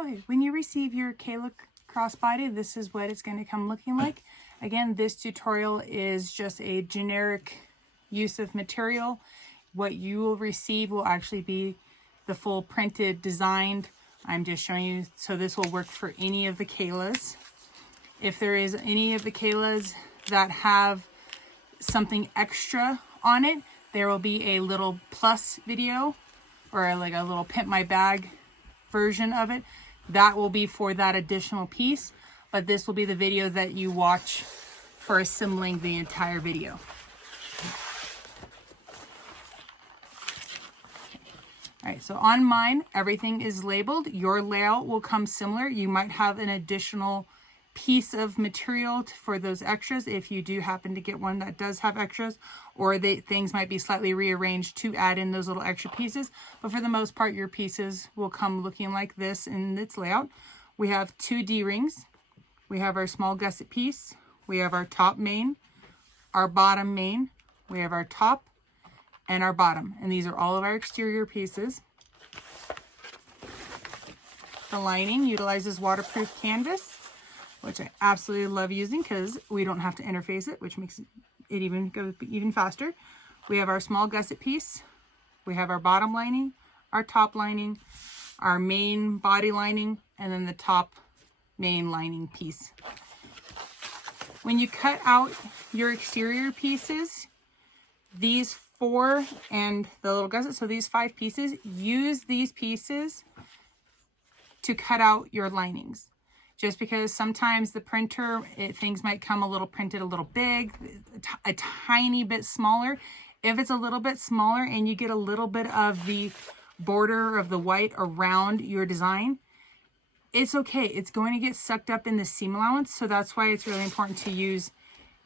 Okay, when you receive your Kayla Crossbody, this is what it's going to come looking like. Again, this tutorial is just a generic use of material. What you will receive will actually be the full printed, designed. I'm just showing you, so this will work for any of the Kaylas. If there is any of the Kaylas that have something extra on it, there will be a little plus video or like a little pimp my bag version of it. That will be for that additional piece, but this will be the video that you watch for assembling the entire video. All right, so on mine, everything is labeled. Your layout will come similar. You might have an additional piece of material for those extras if you do happen to get one that does have extras, or things might be slightly rearranged to add in those little extra pieces. But for the most part, your pieces will come looking like this in its layout. We have 2 D-rings. We have our small gusset piece. We have our top main, our bottom main. We have our top and our bottom. And these are all of our exterior pieces. The lining utilizes waterproof canvas, which I absolutely love using because we don't have to interface it, which makes it even go even faster. We have our small gusset piece. We have our bottom lining, our top lining, our main body lining, and then the top main lining piece. When you cut out your exterior pieces, these 4 and the little gusset, so these 5 pieces, use these pieces to cut out your linings. Just because sometimes the printer, things might come a little printed a little big, a tiny bit smaller. If it's a little bit smaller and you get a little bit of the border of the white around your design, it's okay. It's going to get sucked up in the seam allowance. So that's why it's really important to use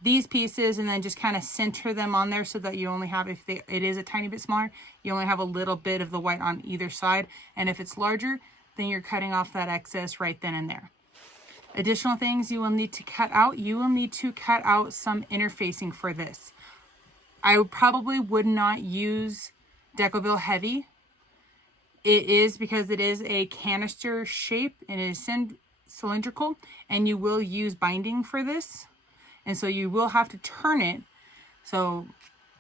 these pieces and then just kind of center them on there so that you only have, if it is a tiny bit smaller, you only have a little bit of the white on either side. And if it's larger, then you're cutting off that excess right then and there. Additional things you will need to cut out. You will need to cut out some interfacing for this. I probably would not use Decovil Heavy. It is because it is a canister shape and it is cylindrical, and you will use binding for this. And so you will have to turn it. So,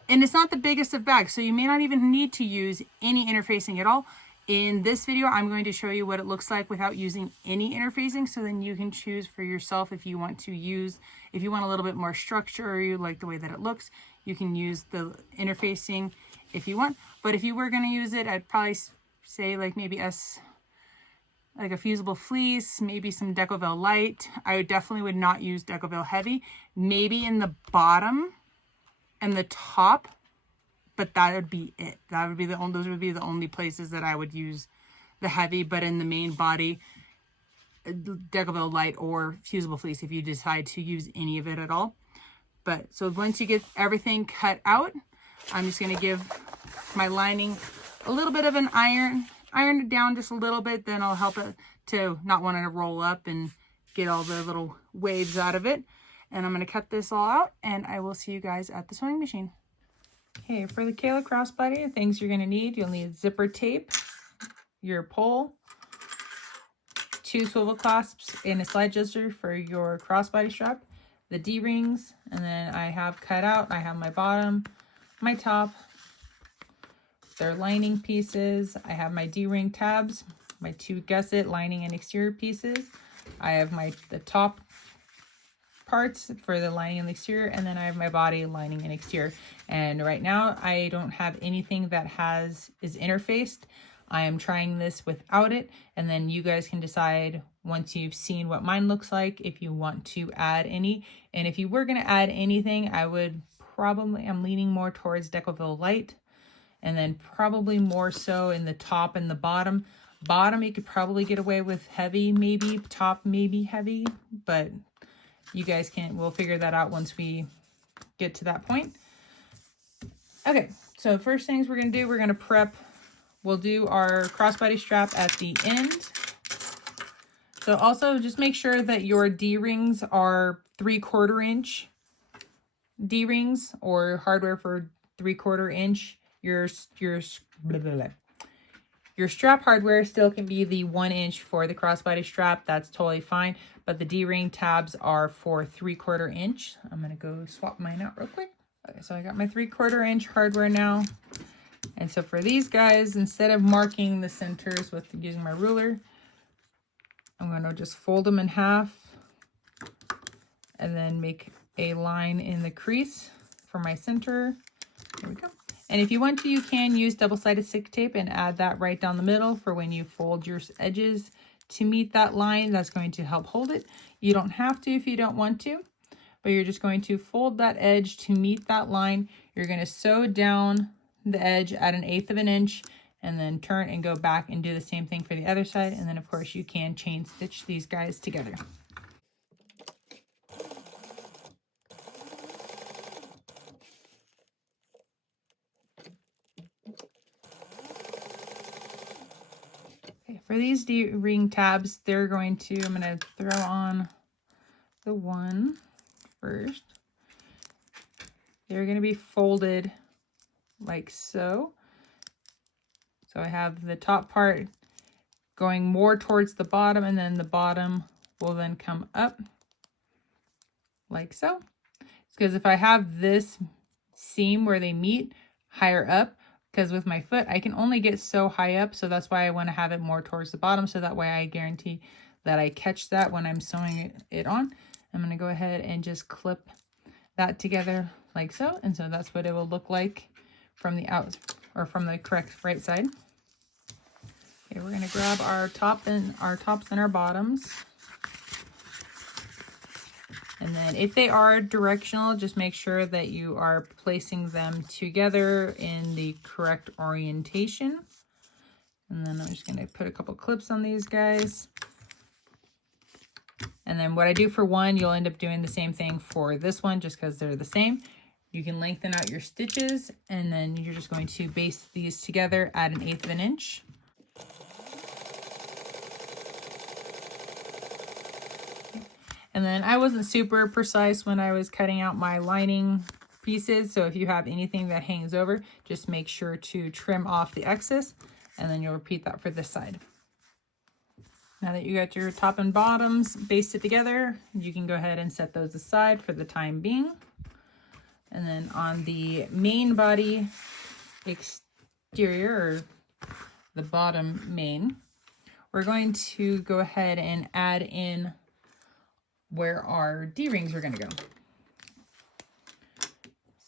and it's not the biggest of bags, so you may not even need to use any interfacing at all. In this video, I'm going to show you what it looks like without using any interfacing, so then you can choose for yourself if you want to use, if you want a little bit more structure or you like the way that it looks, you can use the interfacing if you want. But if you were going to use it, I'd probably say like maybe like a fusible fleece, maybe some Decovil Light. I definitely would not use Decovil Heavy. Maybe in the bottom and the top, but that would be it. That would be the only, those would be the only places that I would use the heavy. But in the main body, Decovil Light or fusible fleece if you decide to use any of it at all. But so once you get everything cut out, I'm just going to give my lining a little bit of an iron it down just a little bit, then I'll help it to not want to roll up and get all the little waves out of it. And I'm going to cut this all out, and I will see you guys at the sewing machine. Okay, for the Kayla Crossbody, the things you're going to need, you'll need zipper tape, your pole, 2 swivel clasps, and a slide adjuster for your crossbody strap, the D-rings, and then I have cut out, I have my bottom, my top, their lining pieces. I have my D-ring tabs, my 2 gusset lining and exterior pieces. I have the top parts for the lining and the exterior, and then I have my body lining and exterior. And right now I don't have anything that is interfaced. I am trying this without it, and then you guys can decide once you've seen what mine looks like if you want to add any. And if you were going to add anything, I would probably, I'm leaning more towards Decovil Light, and then probably more so in the top and the bottom. Bottom, you could probably get away with heavy, maybe. Top, maybe heavy. But you guys we'll figure that out once we get to that point. Okay, so first things we're going to do, we're going to prep. We'll do our crossbody strap at the end. So also just make sure that your D-rings are 3/4 inch D-rings or hardware for 3/4 inch. Your blah, blah, blah. Your strap hardware still can be the 1 inch for the crossbody strap. That's totally fine. But the D-ring tabs are for 3/4 inch. I'm going to go swap mine out real quick. Okay, so I got my 3/4 inch hardware now. And so for these guys, instead of marking the centers with using my ruler, I'm going to just fold them in half and then make a line in the crease for my center. There we go. And if you want to, you can use double-sided stick tape and add that right down the middle for when you fold your edges to meet that line. That's going to help hold it. You don't have to if you don't want to, but you're just going to fold that edge to meet that line. You're going to sew down the edge at 1/8 of an inch and then turn and go back and do the same thing for the other side. And then of course you can chain stitch these guys together. Okay, for these D-ring tabs, I'm going to throw on the one first. They're going to be folded like so. So I have the top part going more towards the bottom, and then the bottom will then come up like so. Because if I have this seam where they meet higher up, because with my foot I can only get so high up, so that's why I want to have it more towards the bottom, so that way I guarantee that I catch that when I'm sewing it on. I'm going to go ahead and just clip that together like so, and so that's what it will look like from the out, or from the correct right side. Okay, we're going to grab our tops and our bottoms. And then if they are directional, just make sure that you are placing them together in the correct orientation. And then I'm just going to put a couple clips on these guys. And then what I do for one, you'll end up doing the same thing for this one, just because they're the same. You can lengthen out your stitches, and then you're just going to baste these together at 1/8 of an inch. And then I wasn't super precise when I was cutting out my lining pieces, so if you have anything that hangs over, just make sure to trim off the excess, and then you'll repeat that for this side. Now that you got your top and bottoms basted together, you can go ahead and set those aside for the time being. And then on the main body exterior, or the bottom main, we're going to go ahead and add in where our D-rings are going to go.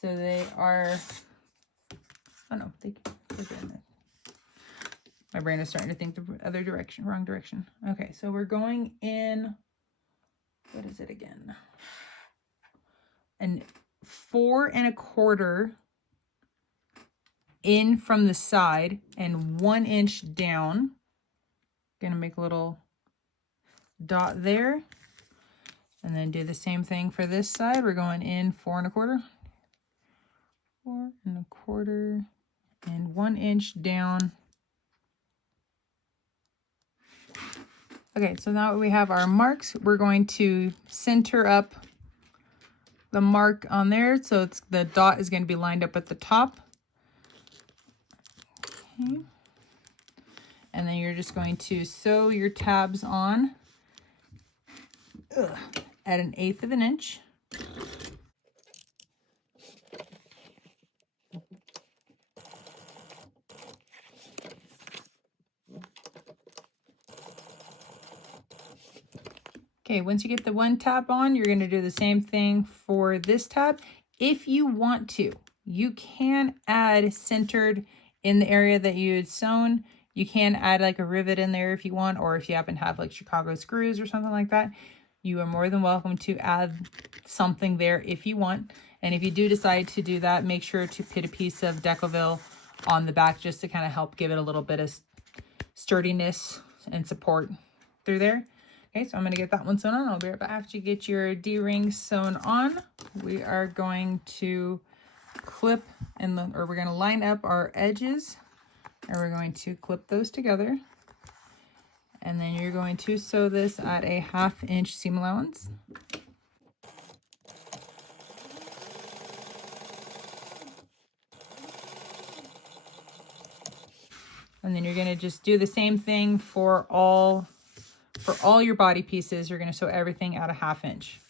So they are, oh no, they're in there. My brain is starting to think the other direction, wrong direction. Okay, so we're going in, what is it again? And 4 1/4 in from the side and 1 inch down. Gonna make a little dot there. And then do the same thing for this side. We're going in 4 1/4, 4 1/4, and 1 inch down. Okay, so now we have our marks. We're going to center up the mark on there, so it's the dot is going to be lined up at the top. Okay. And then you're just going to sew your tabs on at 1/8 of an inch. Okay, once you get the one tab on, you're going to do the same thing for this tab. If you want to, you can add centered in the area that you had sewn. You can add like a rivet in there if you want, or if you happen to have like Chicago screws or something like that, you are more than welcome to add something there if you want. And if you do decide to do that, make sure to put a piece of Decovil on the back just to kind of help give it a little bit of sturdiness and support through there. Okay, so I'm going to get that one sewn on. I'll be right back. After you get your D-ring sewn on, we are going to clip or we're going to line up our edges, and we're going to clip those together. And then you're going to sew this at a 1/2 inch seam allowance. And then you're going to just do the same thing for all your body pieces. You're going to sew everything at a 1/2 inch.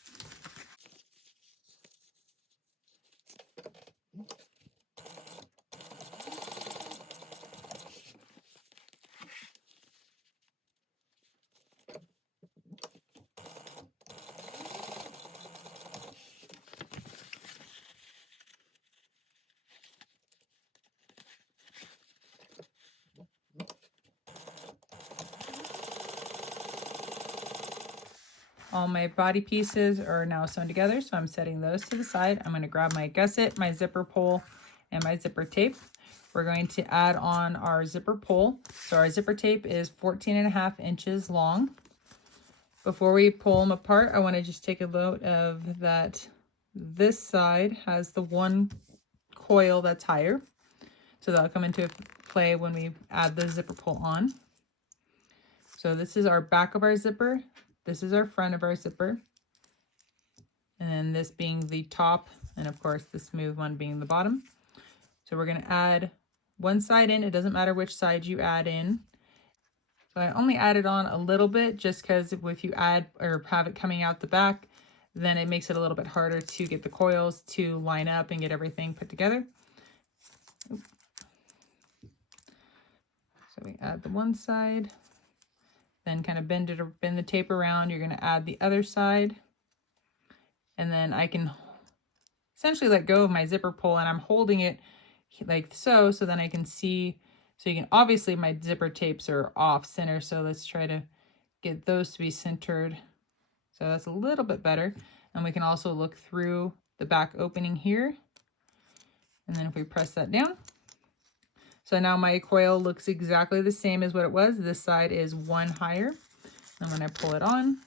All my body pieces are now sewn together, so I'm setting those to the side. I'm going to grab my gusset, my zipper pull, and my zipper tape. We're going to add on our zipper pull. So our zipper tape is 14.5 inches long. Before we pull them apart, I want to just take a note of that this side has the one coil that's higher. So that'll come into play when we add the zipper pull on. So this is our back of our zipper. This is our front of our zipper. And then this being the top, and of course the smooth one being the bottom. So we're going to add one side in. It doesn't matter which side you add in. So I only added on a little bit just because if you add or have it coming out the back, then it makes it a little bit harder to get the coils to line up and get everything put together. So we add the one side, then kind of bend the tape around. You're going to add the other side, and then I can essentially let go of my zipper pull, and I'm holding it like so then I can see. So you can, obviously my zipper tapes are off center, so let's try to get those to be centered. So that's a little bit better. And we can also look through the back opening here. And then if we press that down. So now my coil looks exactly the same as what it was. This side is one higher. And when I pull it on,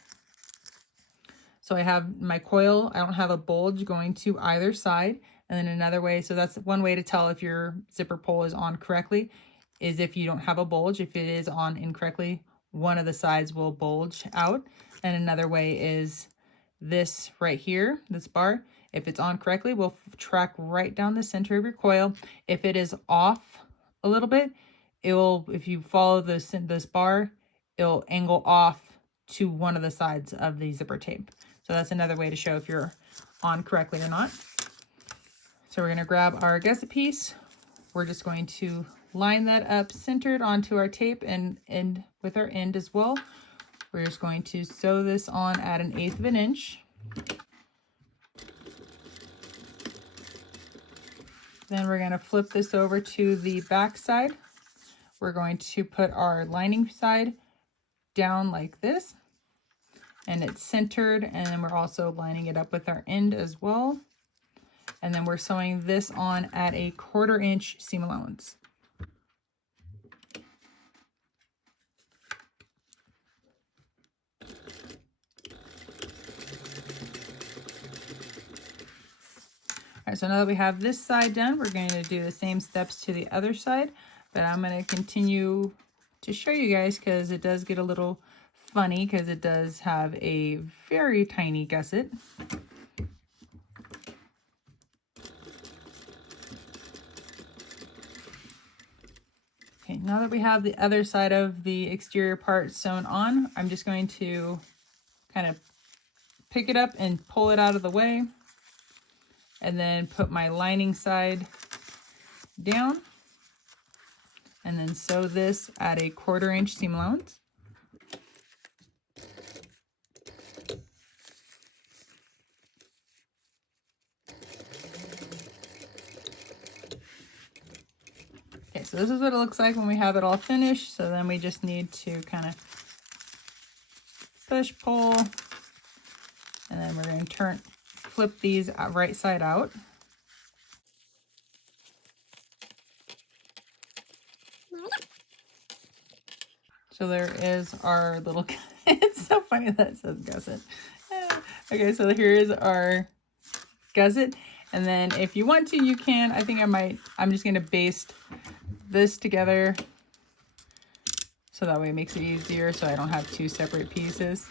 so I have my coil, I don't have a bulge going to either side. And then another way, so that's one way to tell if your zipper pull is on correctly, is if you don't have a bulge. If it is on incorrectly, one of the sides will bulge out. And another way is this right here, this bar. If it's on correctly, we'll track right down the center of your coil. If it is off a little bit, it will, if you follow this bar, it'll angle off to one of the sides of the zipper tape. So that's another way to show if you're on correctly or not. So we're going to grab our gusset piece. We're just going to line that up centered onto our tape and end with our end as well. We're just going to sew this on at 1/8 of an inch. Then we're going to flip this over to the back side. We're going to put our lining side down like this, and it's centered, and then we're also lining it up with our end as well. And then we're sewing this on at 1/4 inch seam allowance. All right, so now that we have this side done, we're going to do the same steps to the other side, but I'm going to continue to show you guys because it does get a little funny because it does have a very tiny gusset. Okay, now that we have the other side of the exterior part sewn on, I'm just going to kind of pick it up and pull it out of the way, and then put my lining side down, and then sew this at 1/4 inch seam allowance. Okay, so this is what it looks like when we have it all finished. So then we just need to kind of push, pull, and then we're going to flip these right side out. So there is our little, it's so funny that it says gusset. Okay, so here is our gusset. And then if you want to, you can, I'm just going to baste this together. So that way it makes it easier so I don't have two separate pieces.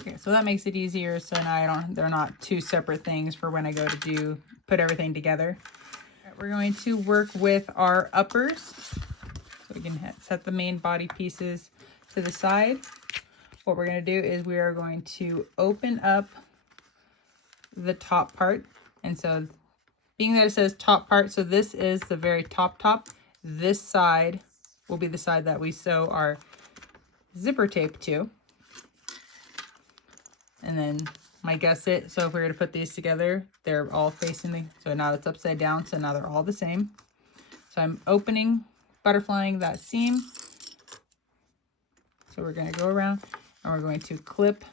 Okay, so that makes it easier. So now they're not two separate things for when I go to put everything together. All right, we're going to work with our uppers. So we can set the main body pieces to the side. What we're going to do is we are going to open up the top part. And so being that it says top part, so this is the very top. This side will be the side that we sew our zipper tape to. And then my gusset, so if we were to put these together, they're all facing so now it's upside down, so now they're all the same. So I'm opening, butterflying that seam. So we're going to go around and we're going to clip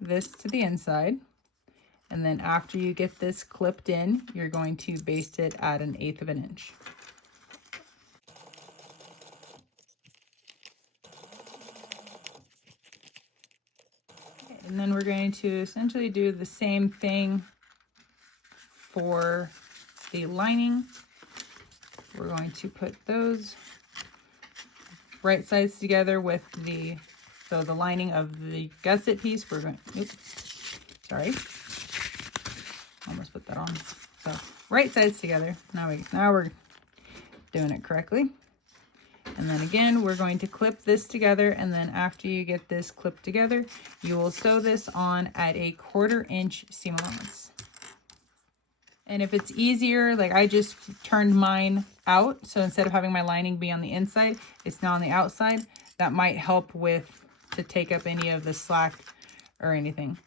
this to the inside. And then after you get this clipped in, you're going to baste it at 1/8 of an inch. And then we're going to essentially do the same thing for the lining. We're going to put those right sides together with the lining of the gusset piece. We're going, oops, sorry, almost put that on. So right sides together. Now we're doing it correctly. And then again, we're going to clip this together. And then after you get this clipped together, you will sew this on at 1/4 inch seam allowance. And if it's easier, like I just turned mine out. So instead of having my lining be on the inside, it's now on the outside. That might help to take up any of the slack or anything.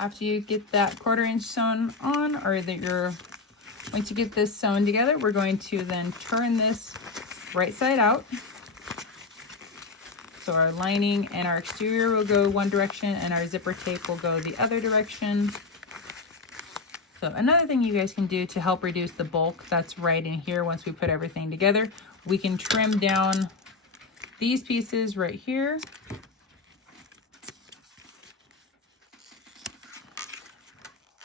After you get that 1/4 inch sewn on, or once you get this sewn together, we're going to then turn this right side out. So our lining and our exterior will go one direction and our zipper tape will go the other direction. So another thing you guys can do to help reduce the bulk that's right in here once we put everything together, we can trim down these pieces right here.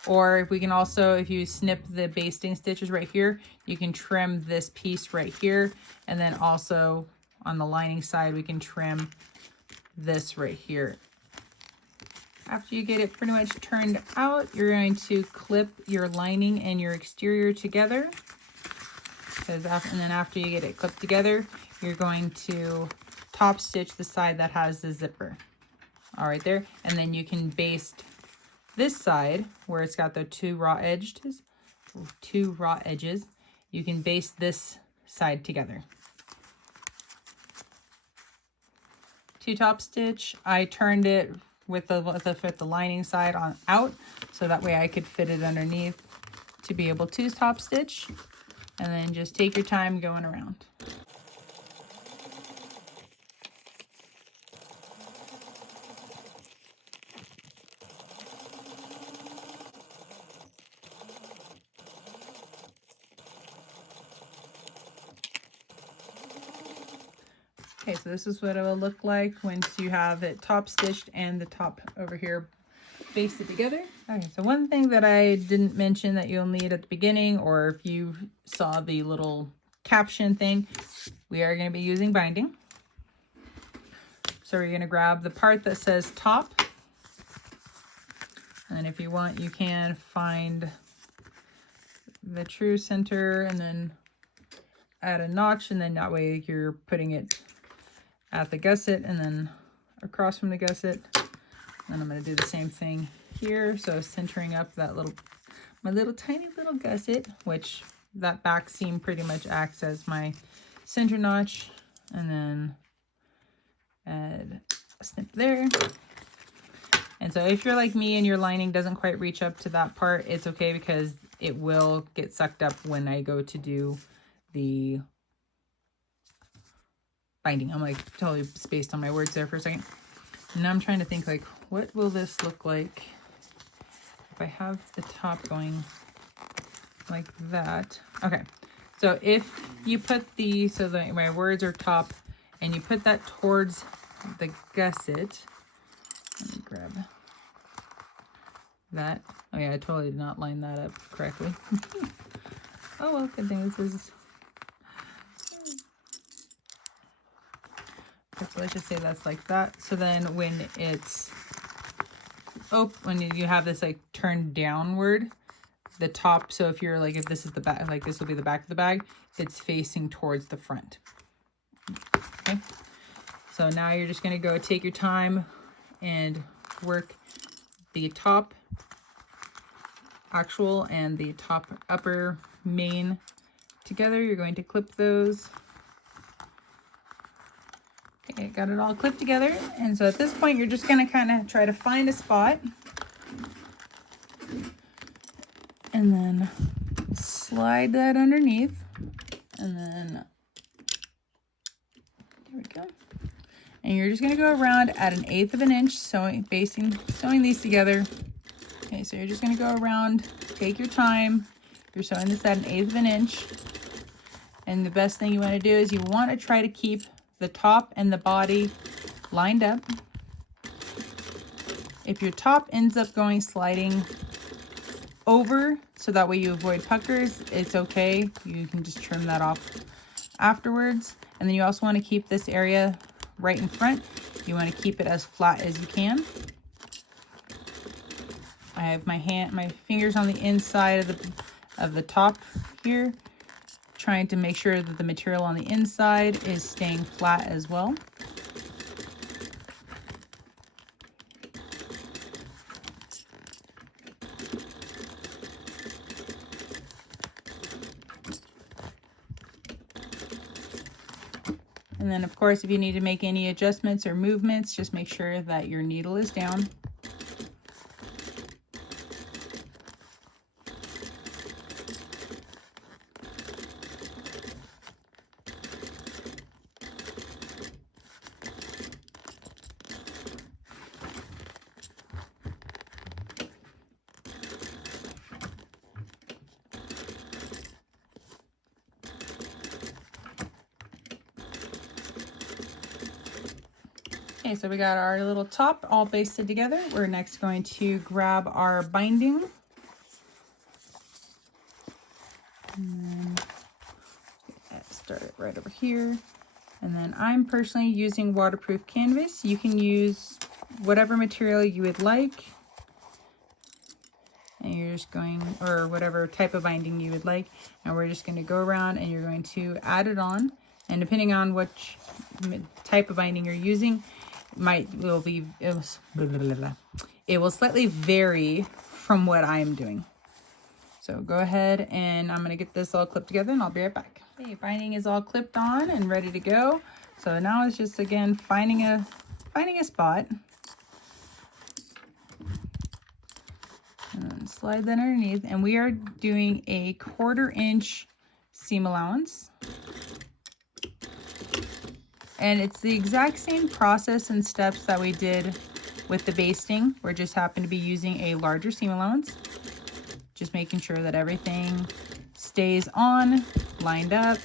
Or we can also, if you snip the basting stitches right here, you can trim this piece right here. And then also on the lining side, we can trim this right here. After you get it pretty much turned out, you're going to clip your lining and your exterior together. And then after you get it clipped together, you're going to top stitch the side that has the zipper. All right there. And then you can baste this side where it's got the two raw edges, you can baste this side together. To top stitch, I turned it with the lining side out, so that way I could fit it underneath to be able to top stitch, and then just take your time going around. Okay, so this is what it will look like once you have it top stitched and the top over here basted together. Okay, so one thing that I didn't mention that you'll need at the beginning, or if you saw the little caption thing, we are going to be using binding. So we're going to grab the part that says top, and if you want, you can find the true center and then add a notch, and then that way you're putting it at the gusset and then across from the gusset. And I'm going to do the same thing here. So centering up that my little tiny little gusset, which that back seam pretty much acts as my center notch, and then add a snip there. And so if you're like me and your lining doesn't quite reach up to that part, it's okay, because it will get sucked up when I go to do the binding. I'm like totally spaced on my words there for a second. Now I'm trying to think, like, what will this look like if I have the top going like that? Okay, so if you put my words are top and you put that towards the gusset, let me grab that. Oh yeah, I totally did not line that up correctly. Oh well, good thing this is. So let's just say that's like that. So then when it's, when you have this like turned downward, the top, so if you're like, if this is the back, like this will be the back of the bag, it's facing towards the front. Okay. So now you're just going to go take your time and work the top actual and the top upper main together. You're going to clip those. Okay, got it all clipped together. And so at this point, you're just going to kind of try to find a spot and then slide that underneath. And then, there we go. And you're just going to go around at 1/8 of an inch, sewing these together. Okay, so you're just going to go around, take your time. You're sewing this at 1/8 of an inch. And the best thing you want to do is you want to try to keep the top and the body lined up. If your top ends up going sliding over, so that way you avoid puckers, it's okay. You can just trim that off afterwards. And then you also want to keep this area right in front. You want to keep it as flat as you can. I have my fingers on the inside of the top here, trying to make sure that the material on the inside is staying flat as well. And then of course, if you need to make any adjustments or movements, just make sure that your needle is down. Okay, so we got our little top all basted together. We're next going to grab our binding. And then start it right over here. And then I'm personally using waterproof canvas. You can use whatever material you would like. And you're just going, or whatever type of binding you would like. And we're just going to go around and you're going to add it on. And depending on which type of binding you're using, it will slightly vary from what I'm doing. So go ahead and I'm going to get this all clipped together and I'll be right back. Okay, binding is all clipped on and ready to go. So now it's just again finding a spot. And then slide that underneath, and we are doing a 1/4 inch seam allowance. And it's the exact same process and steps that we did with the basting. We're just happen to be using a larger seam allowance. Just making sure that everything stays on, lined up.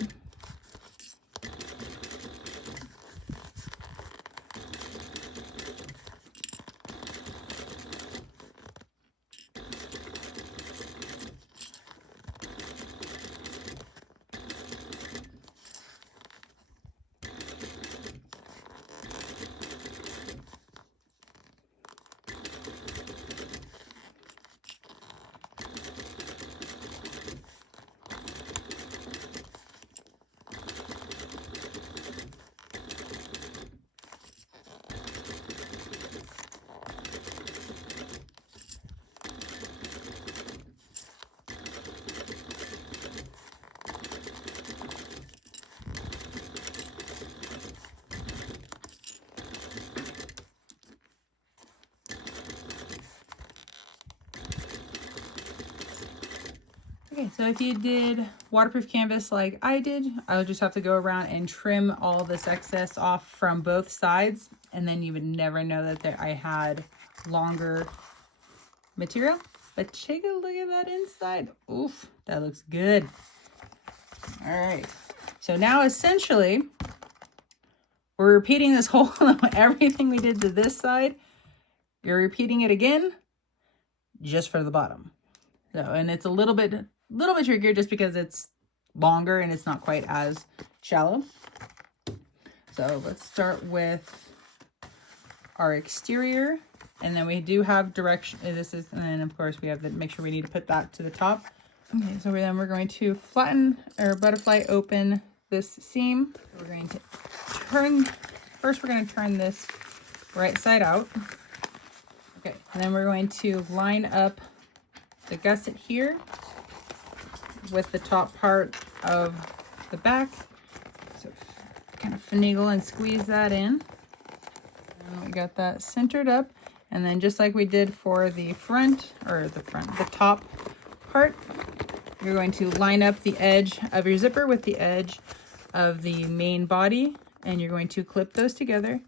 Okay, so if you did waterproof canvas like I did, I'll just have to go around and trim all this excess off from both sides, and then you would never know that I had longer material. But take a look at that inside. Oof, that looks good. All right, so now essentially we're repeating this whole everything we did to this side. You're repeating it again, just for the bottom. So, and it's a little bit trickier just because it's longer and it's not quite as shallow. So let's start with our exterior, and then we do have direction. And then of course we have to make sure we need to put that to the top. Okay, so then we're going to flatten or butterfly open this seam. We're going to first we're going to turn this right side out. Okay, and then we're going to line up the gusset here with the top part of the back. So kind of finagle and squeeze that in. And we got that centered up. And then just like we did for the the top part, you're going to line up the edge of your zipper with the edge of the main body, and you're going to clip those together.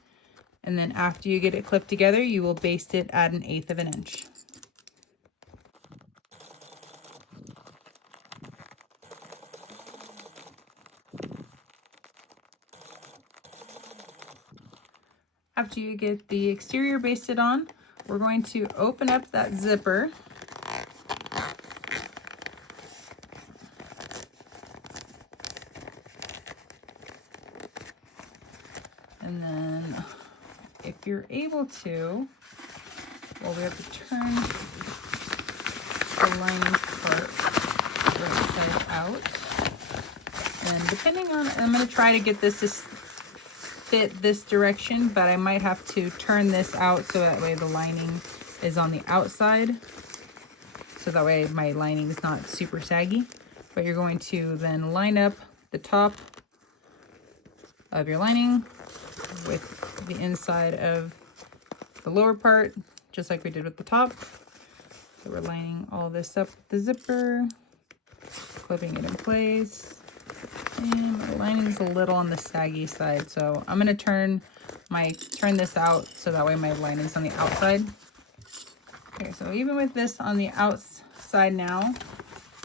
And then after you get it clipped together, you will baste it at 1/8 of an inch. After you get the exterior basted on, we're going to open up that zipper. And then if you're able to, well, we have to turn the lining part right side out. And depending on, I'm going to try to get this to fit this direction, but I might have to turn this out so that way the lining is on the outside. So that way my lining is not super saggy. But you're going to then line up the top of your lining with the inside of the lower part, just like we did with the top. So we're lining all this up with the zipper, clipping it in place. And my lining is a little on the saggy side, so I'm going to turn this out so that way my lining's on the outside. Okay, so even with this on the outside now,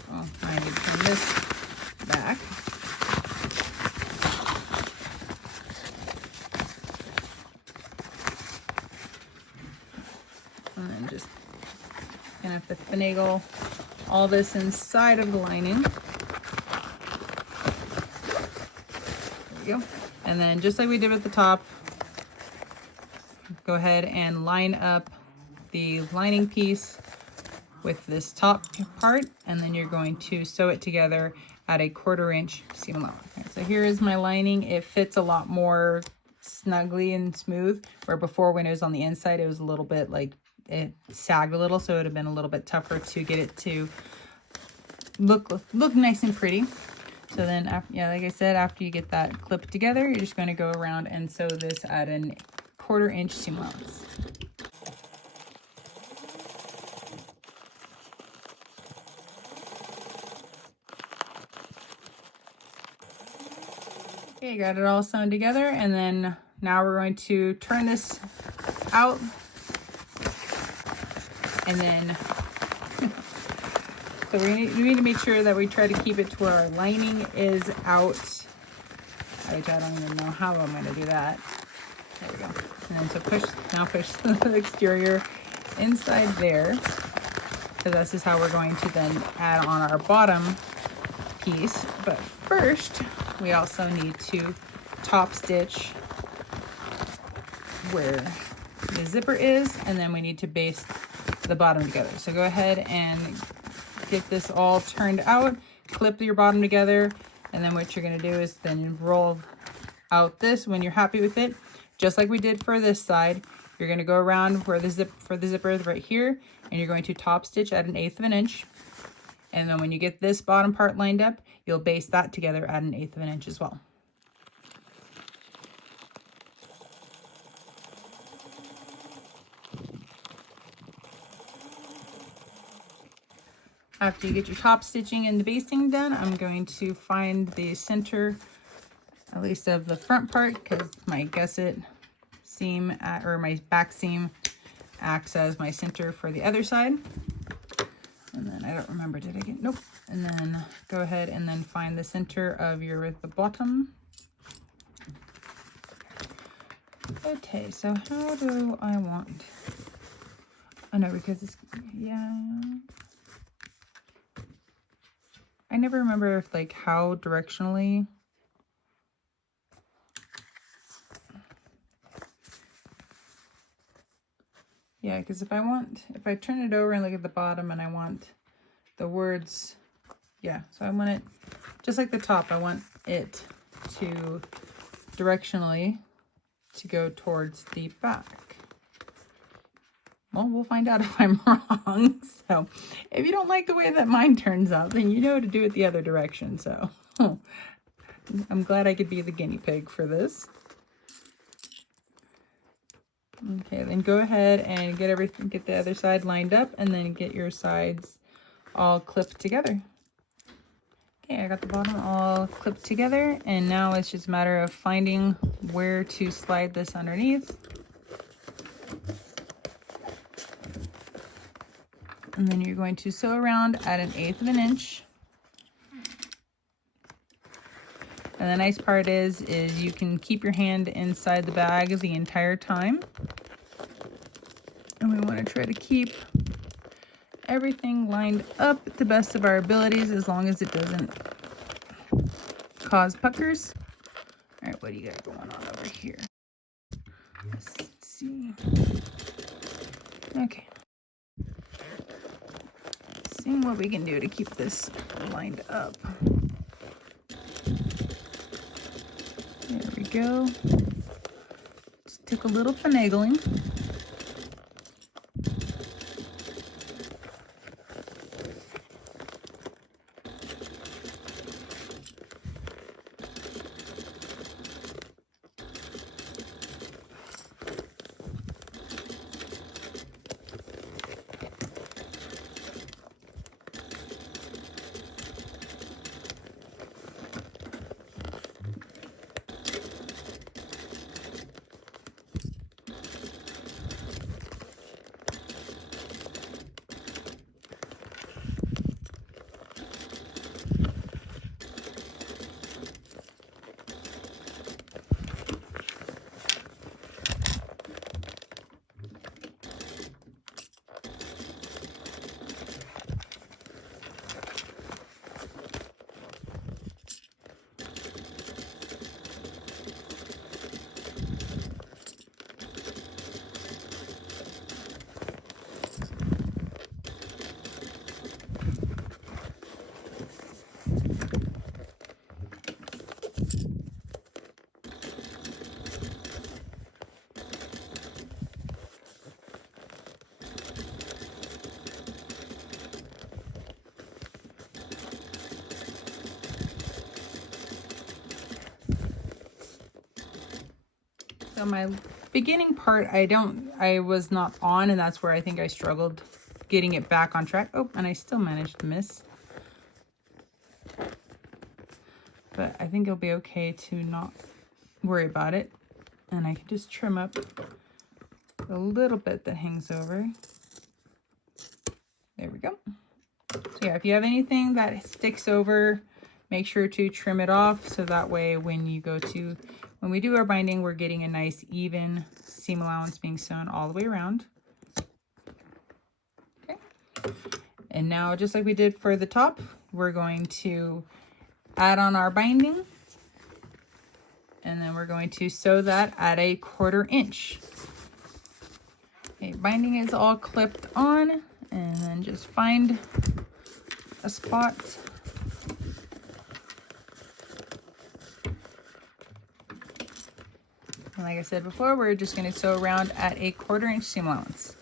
well, I need to turn this back. And then just gonna have to finagle all this inside of the lining. Go. And then just like we did at the top, go ahead and line up the lining piece with this top part, and then you're going to sew it together at 1/4 inch seam allowance. Okay, so here is my lining. It fits a lot more snugly and smooth, where before when it was on the inside it was a little bit like it sagged a little, so it would have been a little bit tougher to get it to look nice and pretty. So then, like I said, after you get that clipped together, you're just going to go around and sew this at 1/4 inch seam allowance. Okay, got it all sewn together, and then now we're going to turn this out, and then so we need to make sure that we try to keep it to where our lining is out, which I don't even know how I'm going to do that. There we go. And then so push the exterior inside there, because this is how we're going to then add on our bottom piece. But first, we also need to top stitch where the zipper is, and then we need to baste the bottom together. So go ahead and get this all turned out, clip your bottom together, and then what you're going to do is then roll out this when you're happy with it, just like we did for this side. You're going to go around where the zipper is right here, and you're going to top stitch at 1/8 of an inch. And then when you get this bottom part lined up, you'll baste that together at 1/8 of an inch as well. After you get your top stitching and the basting done, I'm going to find the center, at least of the front part, because my gusset seam, or my back seam, acts as my center for the other side. And then I don't remember, did I get, nope. And then go ahead and then find the center of the bottom. Okay, so how do I want, Oh no, because it's, yeah. I never remember if like how directionally. Yeah, because if I turn it over and look at the bottom and I want the words, yeah, so I want it, just like the top, I want it to directionally to go towards the back. Well, we'll find out if I'm wrong. So if you don't like the way that mine turns out, then you know to do it the other direction. So I'm glad I could be the guinea pig for this. Okay, then go ahead and get the other side lined up, and then get your sides all clipped together. Okay, I got the bottom all clipped together, and now it's just a matter of finding where to slide this underneath. And then you're going to sew around at 1/8 of an inch. And the nice part is you can keep your hand inside the bag the entire time. And we want to try to keep everything lined up to the best of our abilities, as long as it doesn't cause puckers. All right, what do you got going on over here? Let's see. Okay. Seeing what we can do to keep this lined up. There we go. Just took a little finagling. So my beginning part, I was not on, and that's where I think I struggled getting it back on track. Oh, and I still managed to miss. But I think it'll be okay to not worry about it. And I can just trim up a little bit that hangs over. There we go. So yeah, if you have anything that sticks over, make sure to trim it off, so that way when we do our binding, we're getting a nice even seam allowance being sewn all the way around. Okay. And now, just like we did for the top, we're going to add on our binding, and then we're going to sew that at 1/4 inch. Okay, binding is all clipped on, and then just find a spot. And like I said before, we're just going to sew around at 1/4 inch seam allowance.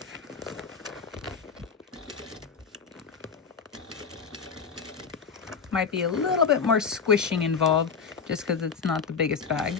Might be a little bit more squishing involved just because it's not the biggest bag.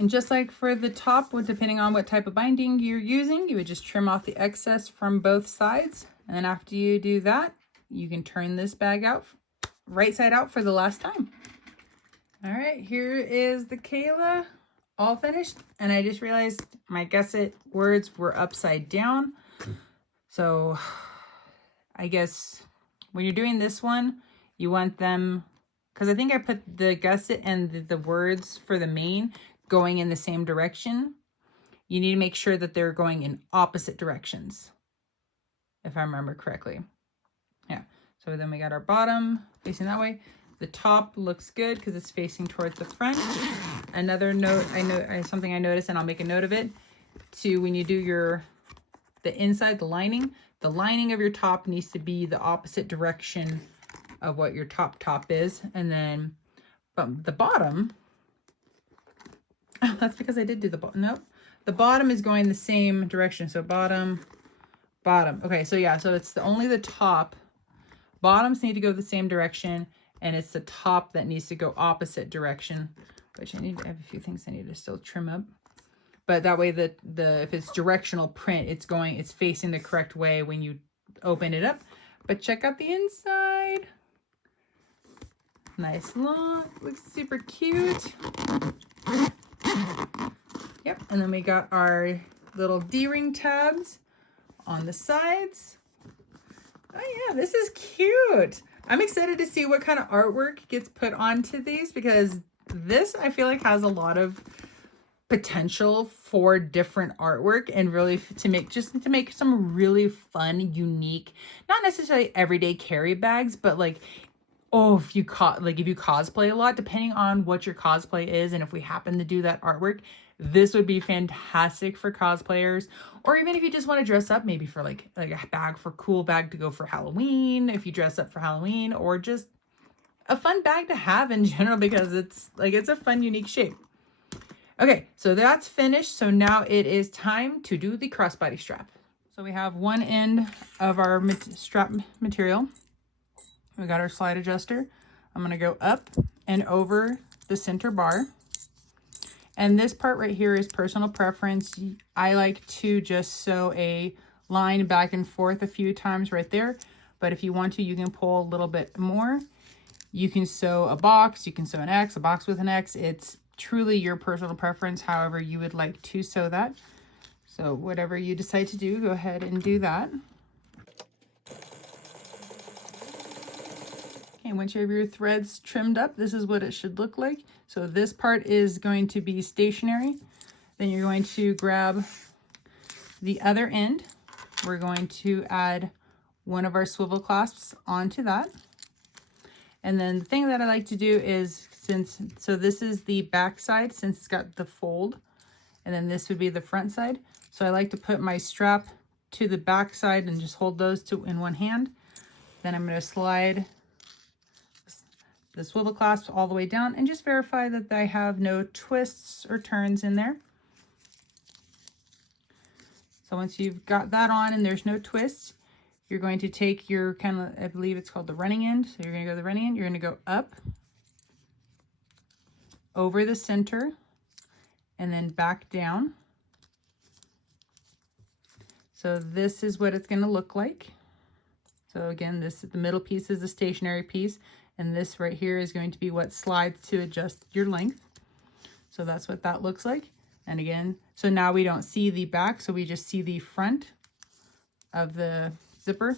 And just like for the top, depending on what type of binding you're using, you would just trim off the excess from both sides. And then after you do that, you can turn this bag out right side out for the last time. All right, here is the Kayla all finished. And I just realized my gusset words were upside down. So I guess when you're doing this one, you want them, because I think I put the gusset and the words for the main going in the same direction. You need to make sure that they're going in opposite directions, if I remember correctly. Yeah, so then we got our bottom facing that way. The top looks good because it's facing towards the front. Another note, something I noticed, and I'll make a note of it, too, when you do the inside, the lining of your top needs to be the opposite direction of what your top is. And then the bottom, oh, that's because I did do the bottom. Nope. The bottom is going the same direction. So bottom. Okay, so yeah, so it's only the top. Bottoms need to go the same direction, and it's the top that needs to go opposite direction, which I have a few things I need to still trim up. But that way if it's directional print, it's facing the correct way when you open it up. But check out the inside. Nice long, looks super cute. Yep, and then we got our little D-ring tabs on the sides. Oh yeah, this is cute. I'm excited to see what kind of artwork gets put onto these, because this I feel like has a lot of potential for different artwork, and really to make some really fun, unique, not necessarily everyday carry bags, but like, oh, if you cosplay a lot, depending on what your cosplay is, and if we happen to do that artwork, this would be fantastic for cosplayers. Or even if you just want to dress up, maybe for like a cool bag to go for Halloween, if you dress up for Halloween, or just a fun bag to have in general, because it's a fun, unique shape. Okay, so that's finished. So now it is time to do the crossbody strap. So we have one end of our strap material. We got our slide adjuster. I'm going to go up and over the center bar. And this part right here is personal preference. I like to just sew a line back and forth a few times right there. But if you want to, you can pull a little bit more. You can sew a box, you can sew an X, a box with an X. It's truly your personal preference, however you would like to sew that. So whatever you decide to do, go ahead and do that. Okay, once you have your threads trimmed up, this is what it should look like. So this part is going to be stationary. Then you're going to grab the other end. We're going to add one of our swivel clasps onto that. And then the thing that I like to do is, so this is the back side, since it's got the fold, and then this would be the front side. So I like to put my strap to the back side and just hold those two in one hand. Then I'm going to slide the swivel clasp all the way down and just verify that I have no twists or turns in there. So once you've got that on and there's no twists, you're going to take your I believe it's called the running end. So you're going to go the running end. You're going to go up over the center and then back down. So this is what it's going to look like. So again, the middle piece is the stationary piece, and this right here is going to be what slides to adjust your length. So that's what that looks like. And again, so now we don't see the back, so we just see the front of the zipper,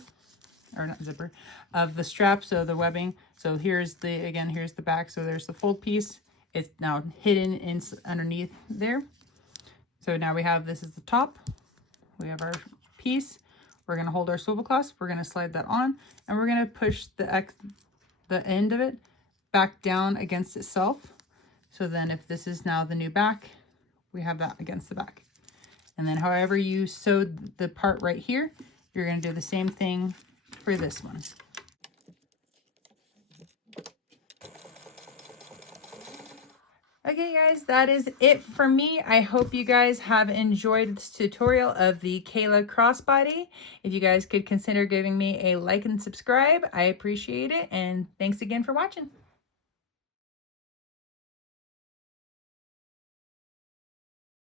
or not zipper, of the strap, so the webbing. So here's here's the back. So there's the fold piece. It's now hidden underneath there. So now we have, this is the top. We have our piece. We're going to hold our swivel clasp. We're going to slide that on, and we're going to push the end of it back down against itself. So then if this is now the new back, we have that against the back. And then however you sewed the part right here, you're going to do the same thing for this one. Okay guys, that is it for me. I hope you guys have enjoyed this tutorial of the Kayla Crossbody. If you guys could consider giving me a like and subscribe, I appreciate it. And thanks again for watching.